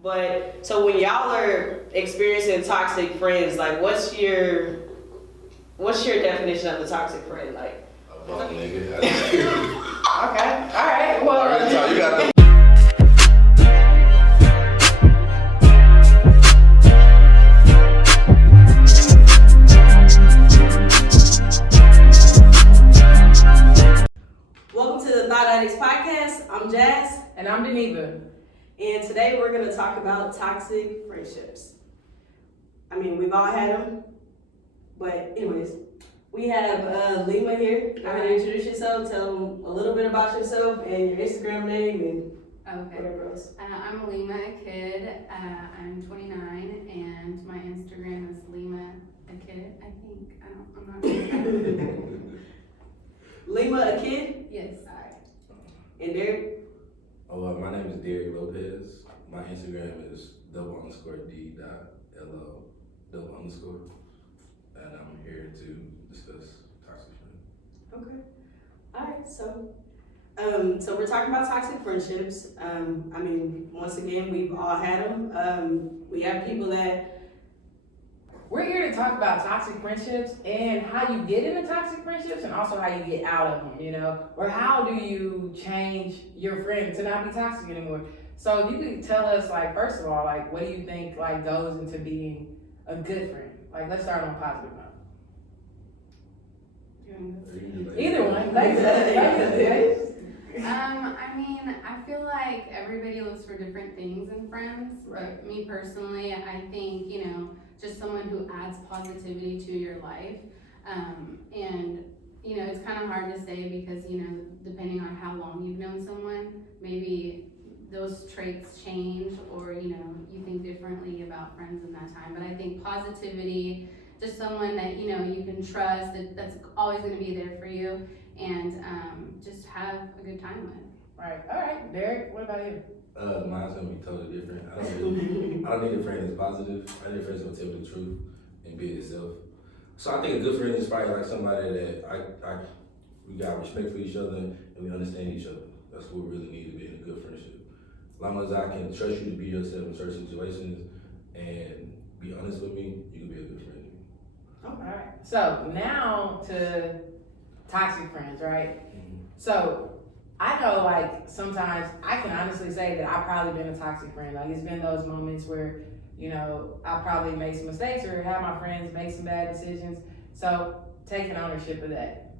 But so when y'all are experiencing toxic friends, like what's your definition of a toxic friend? Like A bum nigga. okay, all right. Well, Alright, so you got the welcome to the Addictz podcast. I'm Jazz. And I'm Deneva. And today we're going to talk about toxic friendships. I mean, we've all had them. But anyways, we have Lima here. Go ahead and introduce yourself. Tell them a little bit about yourself and your Instagram name and whatever else. I'm Lima Kid. I'm 29 and my Instagram is Lima a Kid, I think. I'm not sure. Lima a Kid? Yes. And Derek? my name is Derek Lopez. My Instagram is _D.LO_. And I'm here to discuss toxic friends. Okay. All right. So we're talking about toxic friendships. I mean, once again, we've all had them. We have people that. We're here to talk about toxic friendships and how you get into toxic friendships and also how you get out of them, you know? Or how do you change your friend to not be toxic anymore? So if you could tell us, like, first of all, like, what do you think, like, goes into being a good friend? Like, let's start on a positive note. Either one. I mean, I feel like everybody looks for different things in friends. But me personally, I think, just someone who adds positivity to your life. And, it's kind of hard to say because, depending on how long you've known someone, maybe those traits change or, you think differently about friends in that time. But I think positivity, just someone that, you can trust, that's always going to be there for you and just have a good time with. Right. All right. Derek, what about you? Mine's gonna be totally different. I don't need a friend that's positive. I need a friend that's gonna tell me the truth and be itself. So I think a good friend is probably like somebody that we got respect for each other and we understand each other. That's what we really need to be in a good friendship. As long as I can trust you to be yourself in certain situations and be honest with me, you can be a good friend to me. All right. So now to toxic friends, right? Mm-hmm. So I know, like, sometimes I can honestly say that I've probably been a toxic friend. Like, it's been those moments where, I probably made some mistakes or have my friends make some bad decisions. So taking ownership of that.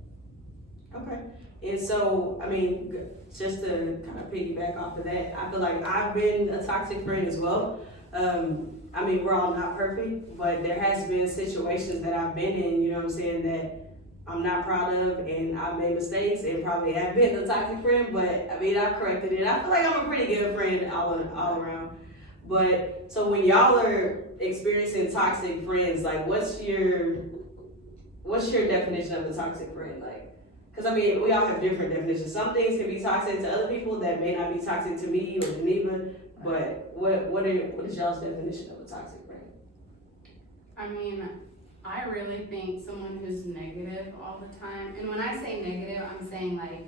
Okay. And so, I mean, just to kind of piggyback off of that, I feel like I've been a toxic friend as well. I mean, we're all not perfect, but there has been situations that I've been in, that I'm not proud of, and I've made mistakes and probably have been a toxic friend, but I mean, I've corrected it. I feel like I'm a pretty good friend all around. But so when y'all are experiencing toxic friends, like what's your definition of a toxic friend? Like, because I mean, we all have different definitions. Some things can be toxic to other people that may not be toxic to me or Geneva, but what is y'all's definition of a toxic friend? I mean, I really think someone who's negative all the time, and when I say negative, I'm saying like,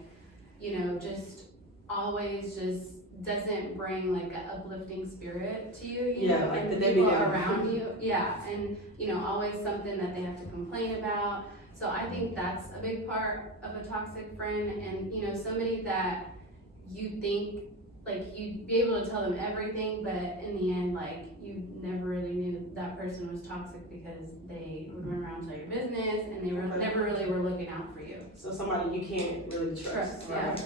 just always just doesn't bring like an uplifting spirit to you, like and the people around you. Yeah, and always something that they have to complain about. So I think that's a big part of a toxic friend, and somebody that you think like you'd be able to tell them everything, but in the end, like you never really knew that person was toxic because they would run around and tell your business, and they were never really were looking out for you. So somebody you can't really trust. Yeah.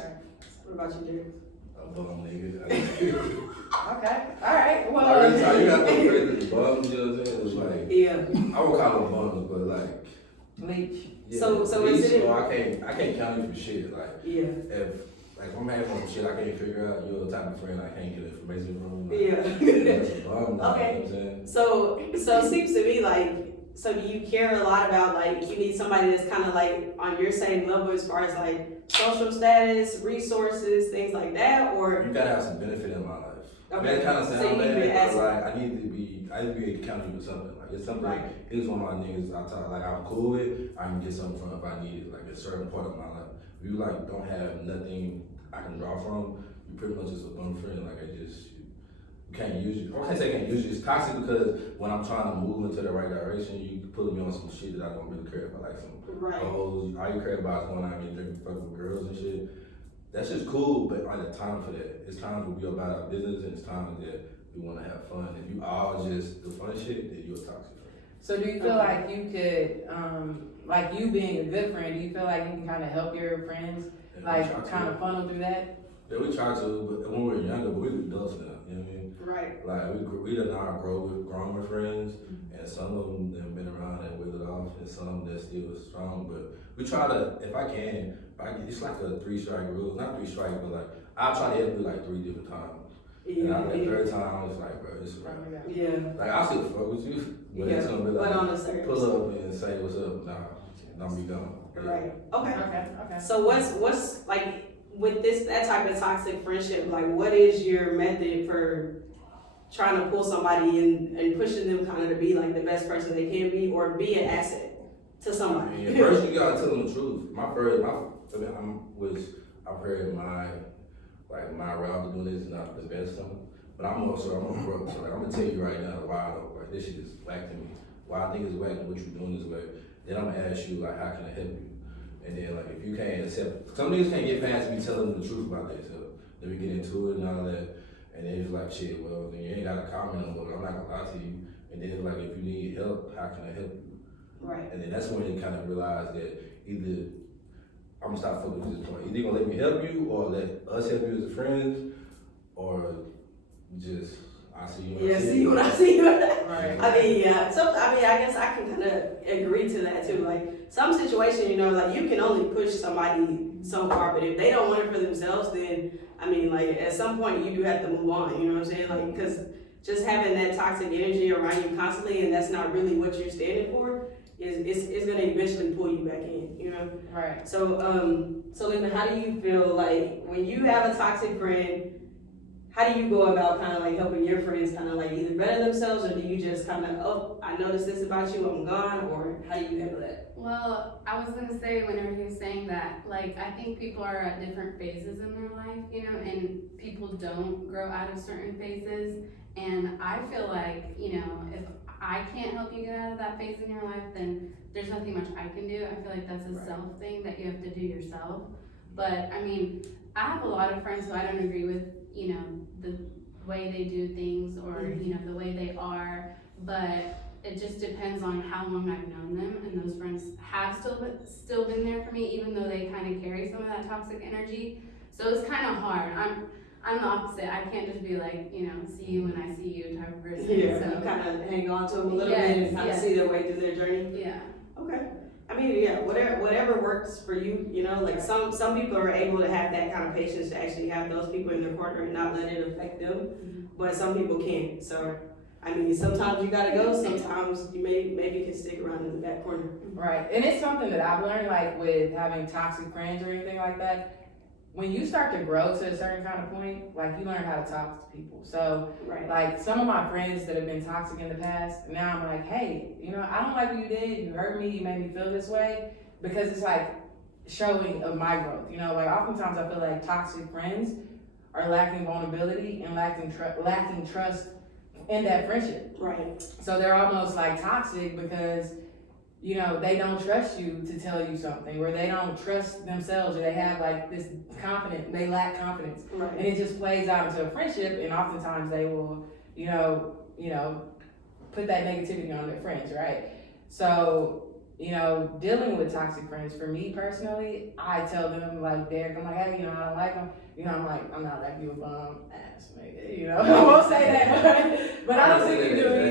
What about you, Derek? A bum nigga. Okay. All right. Well, I really tell you got those crazy bums, you know what I'm saying? It's like, yeah. I would call them bums, but like, leech. yeah, So leech, is it? I can't count you for shit. Like, Yeah. if I'm having some shit I can't figure out, you're the type of friend I can't get information from. Like, Yeah. that's a bum, Okay. You know what I'm saying? So it seems to me like, so you care a lot about like, you need somebody that's kind of like on your same level as far as like social status, resources, things like that, or? You gotta have some benefit in my life. I mean, Okay. that kind of So sounds you need bad, to but like, I need to be accountable with something. Like, it's something, Right. he's one of my niggas I talk, like, I'm cool with, I can get something from if I need it, like a certain part of my life. If you like don't have nothing I can draw from, you pretty much just a bum friend. Like, I just can't use it. I can't say can't use it. It's toxic because when I'm trying to move into the right direction, you put me on some shit that I don't really care about, like some hoes. All you care about is going out and getting drinking, fucking with girls and shit. That's just cool, but I got time for that. It's times where we about our business, and it's times that we want to have fun. If you all just the fun shit, then you're a toxic friend. So do you feel like you could, like you being a good friend, do you feel like you can kind of help your friends, And like kind of funnel through that? Yeah, we try to, but when we were younger, but we were adults now, you know what I mean? Right. Like, we done now grown with friends, and some of them have been around and withered off, and some that still strong, but we try to, if I can, it's like a 3-strike rule, not 3 strikes, but like, I'll try to help you like 3 different times. And after the third time, it's like, bro, it's around. Yeah. Like, I'll still fuck with you, but it's gonna be But like, on a certain pull up and say what's up, nah, I'm be gone. Right. Okay. Okay. So what's like with that type of toxic friendship? Like, what is your method for trying to pull somebody in and pushing them kind of to be like the best person they can be, or be an asset to somebody? Yeah, first you gotta tell them the truth. I've heard my route of doing this is not the best one, but I'm a brother, so like, I'm gonna tell you right now why like this shit is whack to me, why I think it's whack and what you're doing is whack. Then I'm gonna ask you like, how can I help you? And then like, if you can't accept, some niggas can't get past me telling them the truth about themselves. Then we get into it and all that, and then it's like, shit, well, then you ain't gotta comment on it, I'm not gonna lie to you. And then it's like, if you need help, how can I help you? Right. And then that's when you kind of realize that either I'm gonna stop fucking with this point. Either you gonna let me help you, or let us help you as friends, or just I see you. See you when I see you. Right. I mean, yeah. So I guess I can kind of agree to that too. Like some situation, you know, like you can only push somebody so far, but if they don't want it for themselves, then I mean, like at some point you do have to move on. You know what I'm saying? Like because just having that toxic energy around you constantly, and that's not really what you're standing for, is gonna eventually pull you back in. You know? Right. So Linda, how do you feel like when you have a toxic friend? How do you go about kind of like helping your friends kind of like either better themselves, or do you just kind of, oh, I noticed this about you, I'm gone, or how do you handle that? Well, I was gonna say whenever he was saying that, like, I think people are at different phases in their life, you know, and people don't grow out of certain phases. And I feel like, you know, if I can't help you get out of that phase in your life, then there's nothing much I can do. I feel like that's a self thing that you have to do yourself. But I mean, I have a lot of friends who I don't agree with, you know, the way they do things or, you know, the way they are, but it just depends on how long I've known them, and those friends have still been there for me, even though they kind of carry some of that toxic energy. So it's kind of hard. I'm the opposite. I can't just be like, you know, see you when I see you type of person. Yeah, so you kind of hang on to them a little bit and kind of see their way through their journey. Yeah. Okay. I mean, yeah, whatever works for you, you know, like some people are able to have that kind of patience to actually have those people in their corner and not let it affect them, but some people can't. So, I mean, sometimes you gotta go, sometimes you maybe can stick around in the back corner. Right, and it's something that I've learned, like with having toxic friends or anything like that. When you start to grow to a certain kind of point, like you learn how to talk to people. So, Right. like some of my friends that have been toxic in the past, now I'm like, hey, you know, I don't like what you did. You hurt me. You made me feel this way, because it's like showing of my growth. You know, like oftentimes I feel like toxic friends are lacking vulnerability and lacking trust in that friendship. Right. So they're almost like toxic because, you know, they don't trust you to tell you something, or they don't trust themselves, or they have like this they lack confidence. Right. And it just plays out into a friendship, and oftentimes they will, you know, put that negativity on their friends, right? So, you know, dealing with toxic friends, for me personally, I tell them like, Derek, I'm like, hey, you know, I don't like them. You know, I'm like, I'm not like you a bum ass nigga, you know. I won't say that, but I don't think you do either.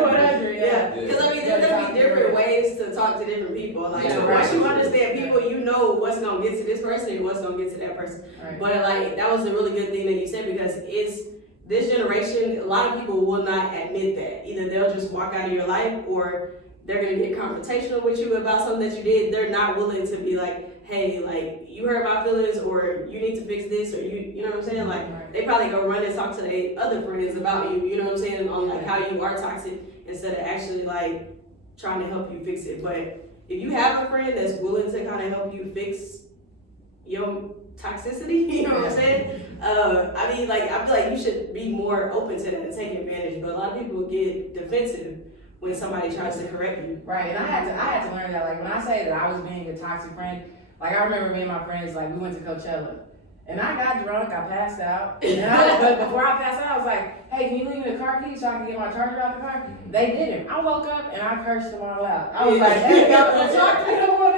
Whatever, yeah. Because I mean, there's gonna be different ways to talk to different people. Like, Yeah, so right. once you understand people, you know what's gonna get to this person and what's gonna get to that person. Right. But like, that was a really good thing that you said, because it's this generation. A lot of people will not admit that. Either they'll just walk out of your life, or they're gonna get confrontational with you about something that you did. They're not willing to be like, hey, like, you hurt my feelings, or you need to fix this, or you know what I'm saying? Like, they probably go run and talk to their other friends about you, you know what I'm saying, on like how you are toxic, instead of actually like trying to help you fix it. But if you have a friend that's willing to kind of help you fix your toxicity, you know what I'm saying? I mean, like, I feel like you should be more open to that and take advantage, but a lot of people get defensive when somebody tries to correct you. Right, and I had to learn that. Like, when I say that I was being a toxic friend, like, I remember me and my friends, like, we went to Coachella. And I got drunk, I passed out. But before I passed out, I was like, hey, can you leave me the car key so I can get my charger out the car? They didn't. I woke up and I cursed them all out. I was like, hey, y'all, talk to me no more.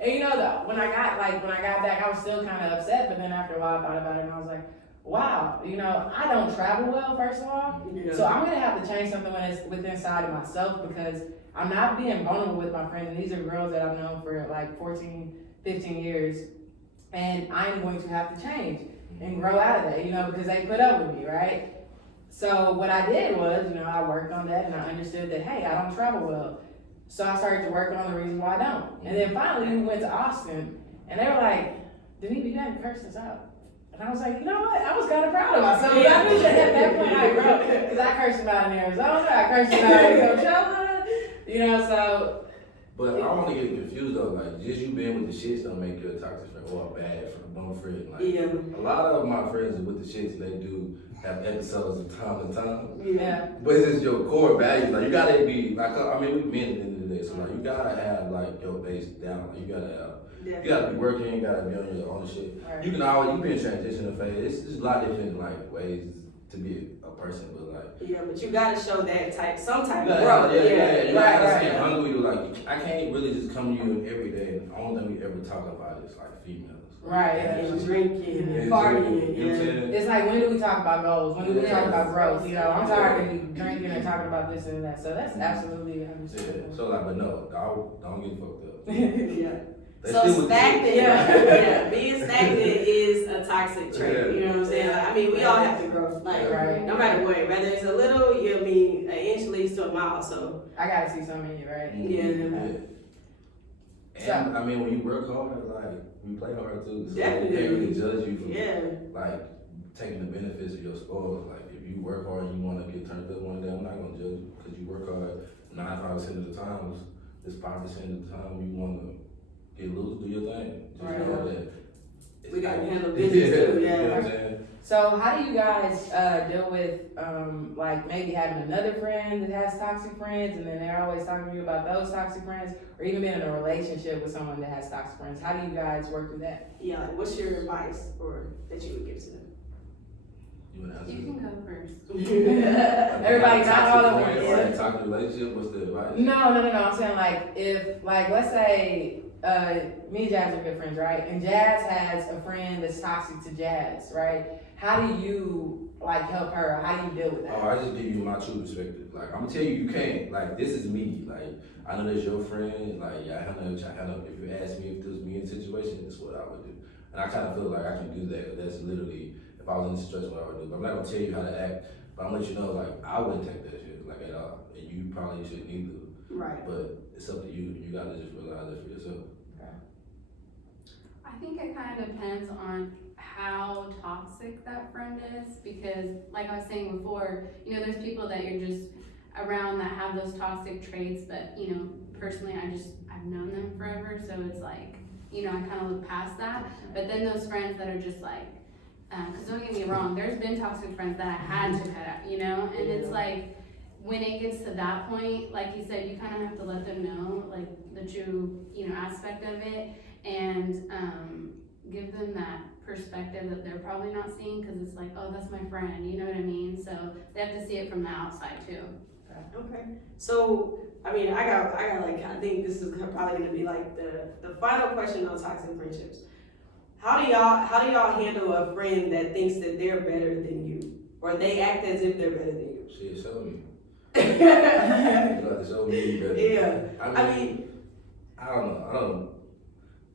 And you know, though, when I got back, I was still kind of upset. But then after a while, I thought about it and I was like, wow, you know, I don't travel well, first of all. Yeah. So I'm going to have to change something when it's within inside of myself, because I'm not being vulnerable with my friends. And these are girls that I've known for like 14, 15 years. And I'm going to have to change and grow out of that, you know, because they put up with me, right? So what I did was, you know, I worked on that and I understood that, hey, I don't travel well. So I started to work on the reasons why I don't. And then finally we went to Austin and they were like, Denise, you haven't cursed us out. And I was like, you know what? I was kind of proud of myself. I knew that at that point I grew, because I cursed him out in Arizona, I cursed him out in Coachella, you know, so. But I want to get confused though, like, just you being with the shits don't make you a toxic friend or a bad friend. Like, Yeah. a lot of my friends are with the shits, they do have episodes of time to time. Yeah. But it's just your core values. Like, you gotta be, like, I mean, we men at the end of the day, so like, you gotta have like your base down. Like, you gotta be working, you gotta be on your own shit. Right. You can always, you be in transition phase. It's just a lot of different like ways to be a person, but like. Yeah, but you gotta show that some type You of gotta, growth. you Right, gotta right. stay hungry. Like, I can't really just come to you every day. And the only thing we ever talk about is like females. Right, And drinking and Yeah, partying. you know what I'm Yeah. saying? It's like, when do we talk about goals? When do we Yeah. talk about growth? You know, I'm tired of drinking and talking about this and that. So that's absolutely Yeah. understandable. So like, but no, don't get fucked up. Yeah. They So still with the shit. stagnant, yeah, being stagnant is a toxic trait. Yeah. You know what I'm saying? Like, I mean, we all have to grow. Like, Right. no matter what, whether it's a little, you know what I mean, an inch leads to a mile. So, I gotta see something in you, right? yeah. And I mean, when you work hard, like, you play hard too. So Definitely. they can't really judge you for Yeah. like taking the benefits of your spoils. Like, if you work hard and you want to get turned up one day, I'm not gonna judge you because you work hard. 95% of the times, this 5% of the time you want to get loose, do your thing. Just Right. know that We gotta like- handle business too, You know yeah. what I'm saying? So how do you guys deal with like maybe having another friend that has toxic friends, and then they're always talking to you about those toxic friends, or even being in a relationship with someone that has toxic friends? How do you guys work through that? Yeah, like, what's your advice or that you would give to them? You want to answer? You can go first. Everybody not all at Toxic once. friend, Toxic relationship, what's the advice? No. I'm saying, like, if, like, let's say me and Jazz are good friends, right? And Jazz has a friend that's toxic to Jazz, right? How do you like help her? How do you deal with that? Oh, I just give you my true perspective. Like, I'm gonna tell you, you can't. Like, this is me. Like, I know that's your friend. Like, yeah, I know. If you ask me if this was me in the situation, that's what I would do. And I kind of feel like I can do that. That's literally, if I was in the situation, what I would do. But I'm not gonna tell you how to act. But I'm gonna let you know, like, I wouldn't take that shit, like, at all. And you probably shouldn't either. Right. But it's up to you. You gotta just realize it for yourself. I think it kind of depends on how toxic that friend is, because like I was saying before, you know, there's people that you're just around that have those toxic traits, but you know, personally, I've known them forever, so it's like, you know, I kind of look past that. But then those friends that are just like, because don't get me wrong, there's been toxic friends that I had to cut out, you know, and it's like, when it gets to that point, like you said, you kind of have to let them know, like, the true, you know, aspect of it, and give them that perspective that they're probably not seeing, because it's like, oh, that's my friend, you know what I mean? So they have to see it from the outside too. Okay. So, I mean, I got like, I think this is probably gonna be like the final question on toxic friendships. How do y'all handle a friend that thinks that they're better than you, or they act as if they're better than you? Shit, show me. You have to show me better. Yeah. I mean, I don't know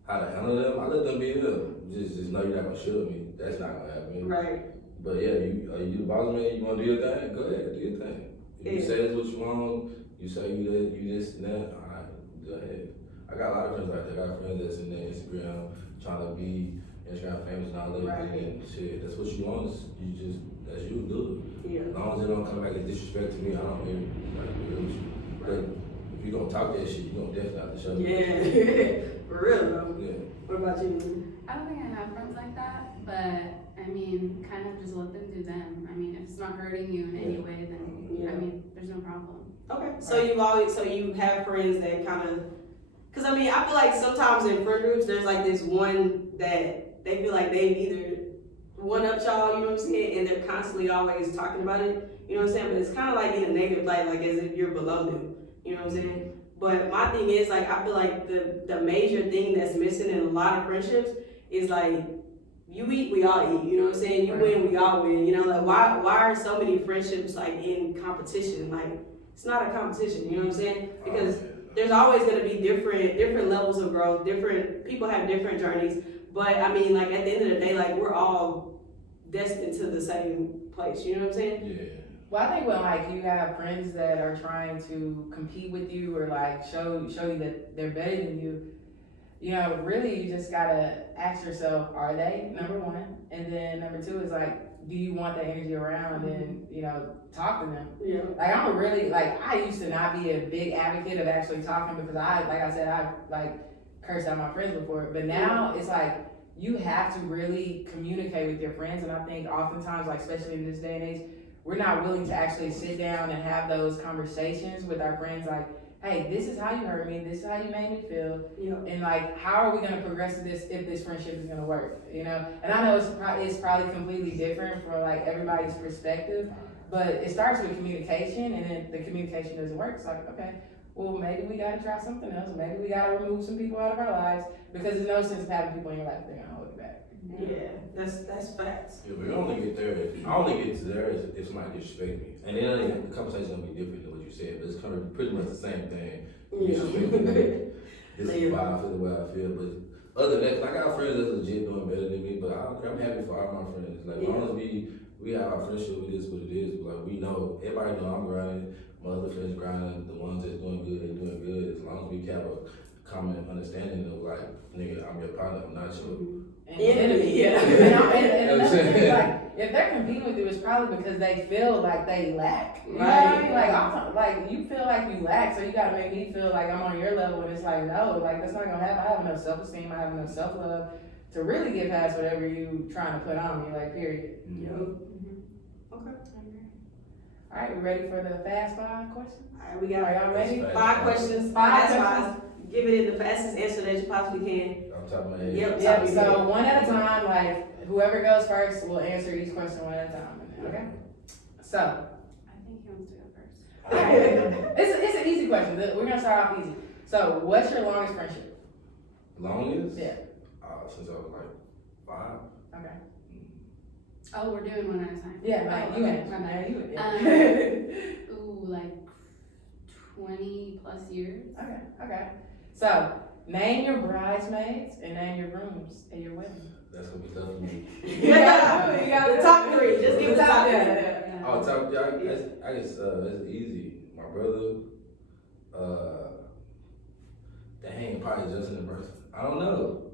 how to handle them. I let them be them. Just know you're not gonna show me. That's not gonna happen. Right. But yeah, you the boss man. You wanna do your thing? Go ahead, do your thing. If you say that's what you want, you say you this and that. All right, go ahead. I got a lot of friends like that. I got friends that's in their Instagram trying to be Instagram famous and all that. Right. And shit, that's what you want. That's you do it. Yeah. As long as they don't come back and disrespect to me, I don't care. Like, with you. But if you gonna talk that shit, you gonna definitely have to show me. Yeah. For real though. Yeah. What about you? I don't think I have friends like that, but I mean, kind of just let them do them. I mean, if it's not hurting you in any way, then I mean, there's no problem. Okay, so you have friends that kind of, cause I mean, I feel like sometimes in friend groups, there's like this one that they feel like they've either one up y'all, you know what I'm saying, and they're constantly always talking about it, you know what I'm saying, but it's kind of like in a negative light, like as if you're below them, you know what I'm saying. But my thing is, like, I feel like the major thing that's missing in a lot of friendships is like, you eat, we all eat, you know what I'm saying, you win, we all win, you know, like why are so many friendships like in competition? Like, it's not a competition, you know what I'm saying? Because there's always gonna be different levels of growth, different people have different journeys. But I mean, like at the end of the day, like we're all destined to the same place, you know what I'm saying? Yeah. Well, I think when like you have friends that are trying to compete with you or like show you that they're better than you, you know, really you just gotta ask yourself, are they, number one? And then number two is like, do you want that energy around and, you know, talk to them? Yeah. Like I'm I used to not be a big advocate of actually talking because I like cursed out my friends before, but now it's like you have to really communicate with your friends. And I think oftentimes, like especially in this day and age, we're not willing to actually sit down and have those conversations with our friends like, hey, this is how you hurt me, this is how you made me feel, and like, how are we gonna progress to this if this friendship is gonna work, you know? And I know it's probably completely different for like everybody's perspective, but it starts with communication, and then the communication doesn't work. It's like, okay, well, maybe we gotta try something else, maybe we gotta remove some people out of our lives, because there's no sense of having people in your life that are gonna hold you back. Yeah, that's facts. Yeah, but I only get to there if somebody disrespect me. And then the conversation gonna be different than what you said, but it's kind of pretty much the same thing. Disrespect me, this is why I feel the way I feel. But other than that, like I got friends that's legit doing better than me, but I'm happy for all my friends. Like as long as we have our friendship, it is what it is. But like we know, everybody know I'm grinding, my other friends grinding, the ones that's doing good, they're doing good. As long as we have a common understanding of like, nigga, I'm your partner, I'm not your enemy. Yeah. And another thing is like, if they're competing with you, it's probably because they feel like they lack. You know what I mean? Like you feel like you lack, so you gotta make me feel like I'm on your level, and it's like, no, like that's not gonna happen. I have enough self-esteem, I have enough self-love to really get past whatever you trying to put on me, like period. Okay. All right, we ready for the fast 5 questions? All right, we got y'all ready? 5 questions. Five. Give it in the fastest answer that you possibly can. off the top of my head. Yep. So one at a time, like whoever goes first will answer each question one at a time. Okay. So I think he wants to go first. it's an easy question. We're gonna start off easy. So what's your longest friendship? Longest? Yeah. Since I was like 5. Okay. Oh, we're doing one at a time. Yeah, like you okay, and my bad. you. Ooh, like 20 plus years. Okay. So name your bridesmaids and name your grooms at your wedding. That's gonna be tough for me. You got the top 3. Just give the top 3. Yeah. Oh, I guess that's easy. My brother, dang, probably Justin and Bertha. I don't know.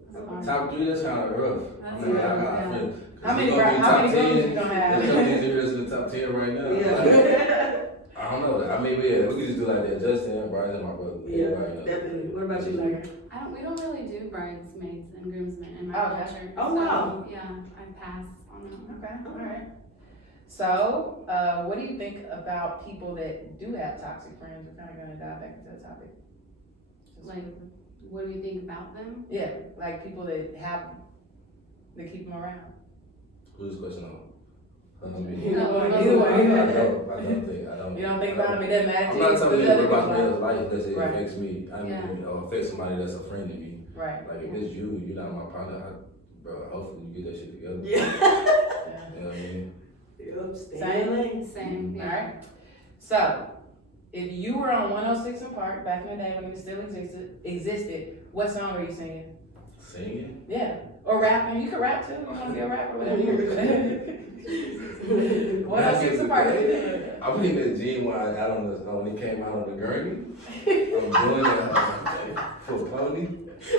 Top 3, that's kind of rough. That's I mean, rough, I got yeah. friends. How many grooms you gonna have? There's some things in the top 10 right now. Yeah. I don't know. I mean, we could just do like that. Justin, Bryce, and my brother. Yeah, definitely. What about you, Megan? We don't really do bridesmaids and groomsmen in my culture. Oh, so, wow. Yeah, I pass on that. Okay, all right. So, what do you think about people that do have toxic friends? We're kind of going to dive back into the topic. Like, what do we think about them? Yeah, like people that keep them around. Who's this question on? Either one. I don't. You don't think about them? It doesn't matter to I'm you. not talking Because about other somebody people- else's life because it Right. affects me. I mean, or affects somebody that's a friend to me. Right. Like if it's you're not my partner, bro. Hopefully you get that shit together. Yeah. You know what I mean? Same. All right. So, if you were on 106 in Park back in the day when it still existed, what song were you singing? Singing? Yeah. Or rapping. You could rap too. You want to be a rapper, whatever you do. 106 in Park. I believe that Gene when when he came out on the gurney. I'm doing it for Pony.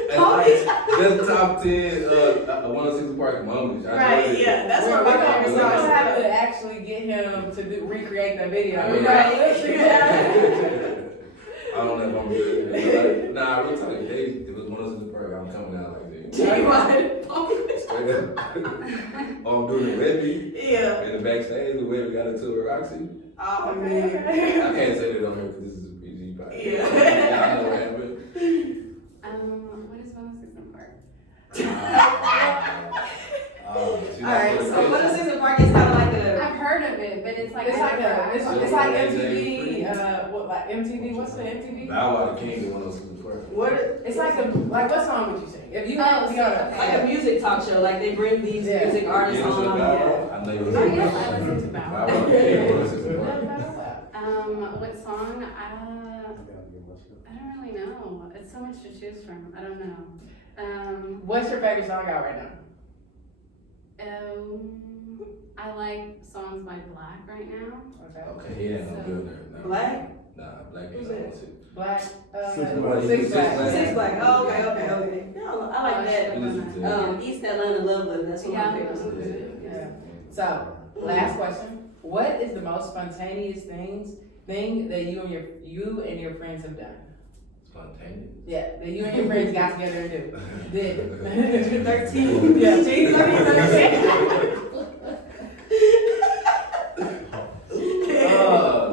That's top 10 106 Park moments. Right, yeah, that's what We're my favorite gonna song have is. to actually get him to recreate that video. I don't know if I'm good. Nah, we're talking. If it was 106 Park, I'm coming out like this. Gene wanted song. Straight up. Oh, I'm doing the Webby. Yeah. In the backstage, the Webby got into a Roxy. Oh, Okay, man. okay. I can't say that on here because this is a PG podcast. Yeah. Y'all know what happened. What is 106 in Park? Alright, so 106 in Park is kind of like a. I've heard of it, but it's like It's like it's like MTV, MTV. What like MTV? What's the MTV? Bow Wow the King, the 106 Park. What? It's like what song would you sing? If you Oh, had to be on Like a music talk show. Like they bring these Yeah. music artists Yeah, on. Bow Yeah. Wow. I know you Oh listen yes, to I listen to Bow Bow Wow Wow. the King, 106 Park. What song? I don't really know. It's so much to choose from. I don't know. What's your favorite song out right now? I like songs by Black right now. Okay. Okay, he ain't no good there. No. Black? Nah, Black Who's ain't that? on it. Black. Six Six Black. Black. Six Black. Oh, okay. Yeah, I like that. Listen to it. East Atlanta Loveland. That's one of my Yeah, favorite that's songs. good. Yeah. So, last question. What is the most spontaneous thing that you and your friends have done? Spontaneous. Yeah, that you and your friends got together and did. 13. Yeah,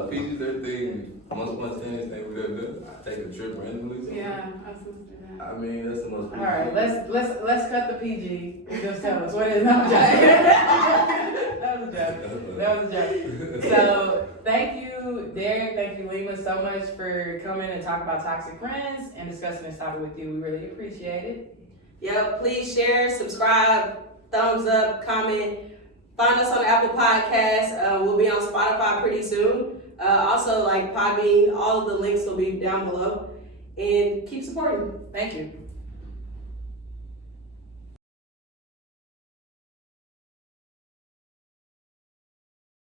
PG-13. Most spontaneous thing we ever done. I take a trip randomly. Yeah, I was supposed to do that. I mean, that's the most. All right, let's cut the PG and just tell us what it is. No, I'm joking. That was a joke. So thank you, Derek. Thank you, Lima, so much for coming and talking about toxic friends and discussing this topic with you. We really appreciate it. Yep, please share, subscribe, thumbs up, comment. Find us on Apple Podcasts. We'll be on Spotify pretty soon. Also, like Podbean, all of the links will be down below. And keep supporting. Thank you.